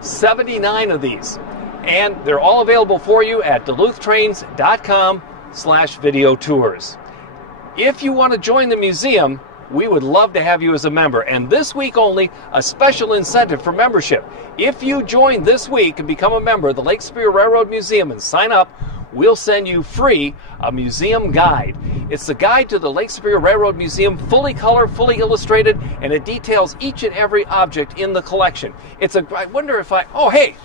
79 of these. And they're all available for you at duluthtrains.com/video tours. If you want to join the museum, we would love to have you as a member. And this week only, a special incentive for membership. If you join this week and become a member of the Lake Superior Railroad Museum and sign up, we'll send you free a museum guide. It's the guide to the Lake Superior Railroad Museum, fully colored, fully illustrated, and it details each and every object in the collection. I wonder if oh hey,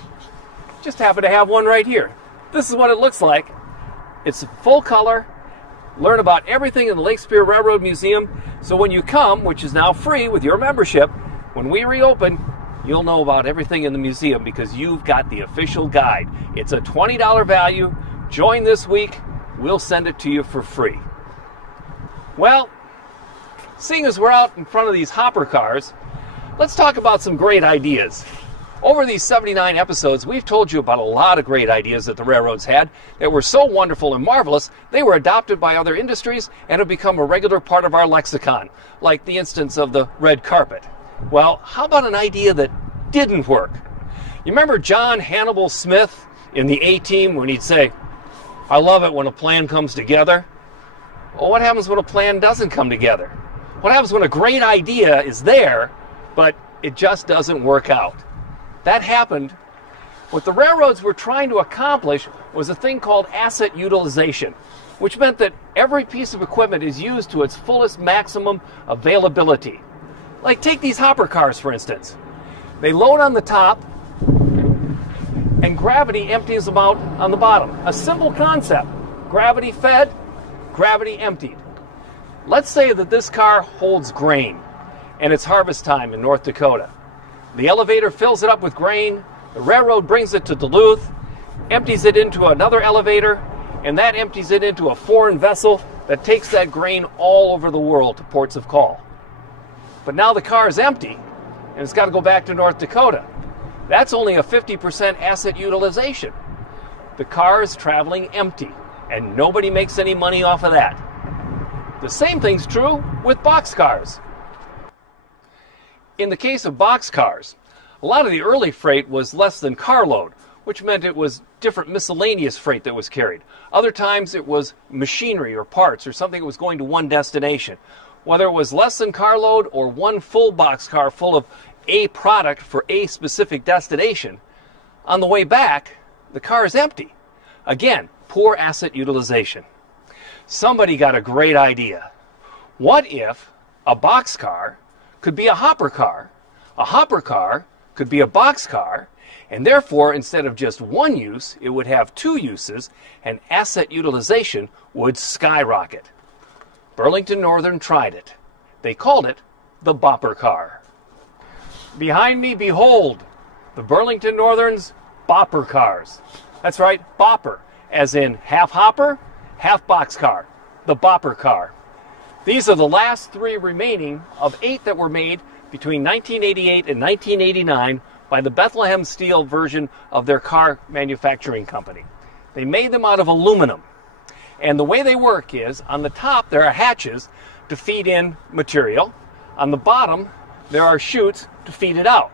just happen to have one right here. This is what it looks like. It's full color. Learn about everything in the Lake Superior Railroad Museum. So when you come, which is now free with your membership, when we reopen, you'll know about everything in the museum because you've got the official guide. It's a $20 value. Join this week. We'll send it to you for free. Well, seeing as we're out in front of these hopper cars, let's talk about some great ideas. Over these 79 episodes, we've told you about a lot of great ideas that the railroads had that were so wonderful and marvelous, they were adopted by other industries and have become a regular part of our lexicon, like the instance of the red carpet. Well, how about an idea that didn't work? You remember John Hannibal Smith in the A-Team when he'd say, "I love it when a plan comes together"? Well, what happens when a plan doesn't come together? What happens when a great idea is there, but it just doesn't work out? That happened. What the railroads were trying to accomplish was a thing called asset utilization, which meant that every piece of equipment is used to its fullest maximum availability. Like take these hopper cars, for instance. They load on the top, and gravity empties them out on the bottom. A simple concept. Gravity fed, gravity emptied. Let's say that this car holds grain, and it's harvest time in North Dakota. The elevator fills it up with grain, the railroad brings it to Duluth, empties it into another elevator, and that empties it into a foreign vessel that takes that grain all over the world to ports of call. But now the car is empty, and it's got to go back to North Dakota. That's only a 50% asset utilization. The car is traveling empty, and nobody makes any money off of that. The same thing's true with boxcars. In the case of boxcars, a lot of the early freight was less than carload, which meant it was different miscellaneous freight that was carried. Other times it was machinery or parts or something that was going to one destination. Whether it was less than carload or one full boxcar full of a product for a specific destination, on the way back, the car is empty. Again, poor asset utilization. Somebody got a great idea. What if a boxcar could be a hopper car could be a boxcar, and therefore, instead of just one use, it would have two uses, and asset utilization would skyrocket. Burlington Northern tried it. They called it the Bopper Car. Behind me, behold, the Burlington Northern's Bopper Cars. That's right, Bopper, as in half hopper, half boxcar, the Bopper Car. These are the last three remaining of 8 that were made between 1988 and 1989 by the Bethlehem Steel version of their car manufacturing company. They made them out of aluminum. And the way they work is, on the top there are hatches to feed in material. On the bottom there are chutes to feed it out.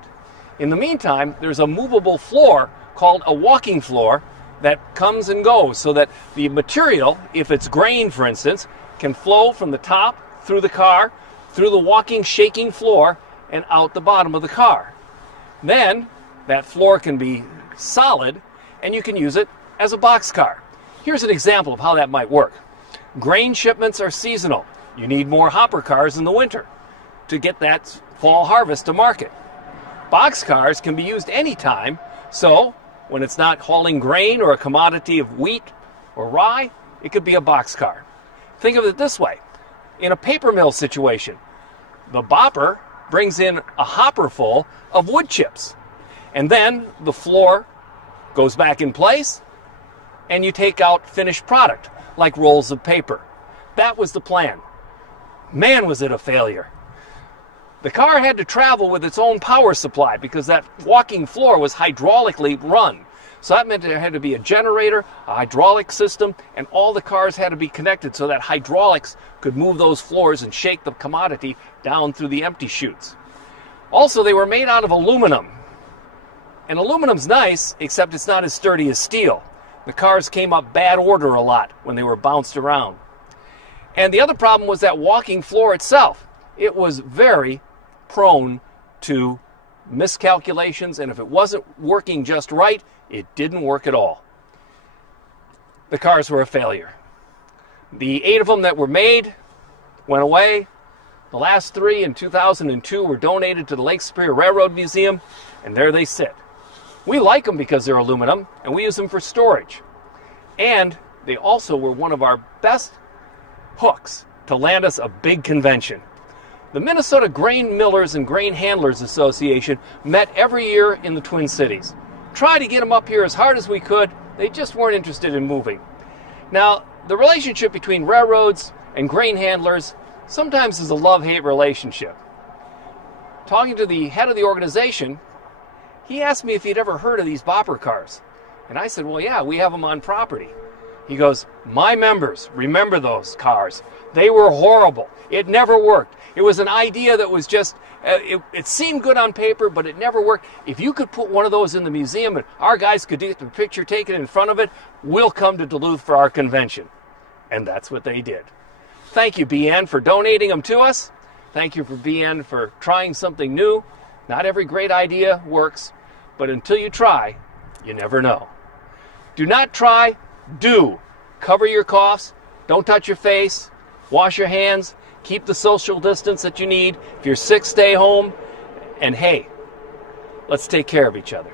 In the meantime, there's a movable floor called a walking floor that comes and goes so that the material, if it's grain for instance, can flow from the top through the car, through the walking, shaking floor, and out the bottom of the car. Then that floor can be solid, and you can use it as a boxcar. Here's an example of how that might work. Grain shipments are seasonal. You need more hopper cars in the winter to get that fall harvest to market. Boxcars can be used anytime, so when it's not hauling grain or a commodity of wheat or rye, it could be a boxcar. Think of it this way. In a paper mill situation, the bopper brings in a hopper full of wood chips. And then the floor goes back in place, and you take out finished product, like rolls of paper. That was the plan. Man, was it a failure. The car had to travel with its own power supply because that walking floor was hydraulically run. So that meant there had to be a generator, a hydraulic system, and all the cars had to be connected so that hydraulics could move those floors and shake the commodity down through the empty chutes. Also, they were made out of aluminum. And aluminum's nice, except it's not as sturdy as steel. The cars came up bad order a lot when they were bounced around. And the other problem was that walking floor itself. It was very prone to miscalculations, and if it wasn't working just right, it didn't work at all. The cars were a failure. The 8 of them that were made went away. The last 3 in 2002 were donated to the Lake Superior Railroad Museum, and there they sit. We like them because they're aluminum, and we use them for storage. And they also were one of our best hooks to land us a big convention. The Minnesota Grain Millers and Grain Handlers Association met every year in the Twin Cities. Tried to get them up here as hard as we could. They just weren't interested in moving. Now, the relationship between railroads and grain handlers sometimes is a love-hate relationship. Talking to the head of the organization, he asked me if he'd ever heard of these Bopper cars. And I said, well, yeah, we have them on property. He goes, my members remember those cars. They were horrible. It never worked. It was an idea that was just, it seemed good on paper, but it never worked. If you could put one of those in the museum and our guys could get the picture taken in front of it, we'll come to Duluth for our convention. And that's what they did. Thank you, BN, for donating them to us. Thank you for BN for trying something new. Not every great idea works, but until you try, you never know. Do not try, do. Cover your coughs, don't touch your face, wash your hands, keep the social distance that you need. If you're sick, stay home. And hey, let's take care of each other.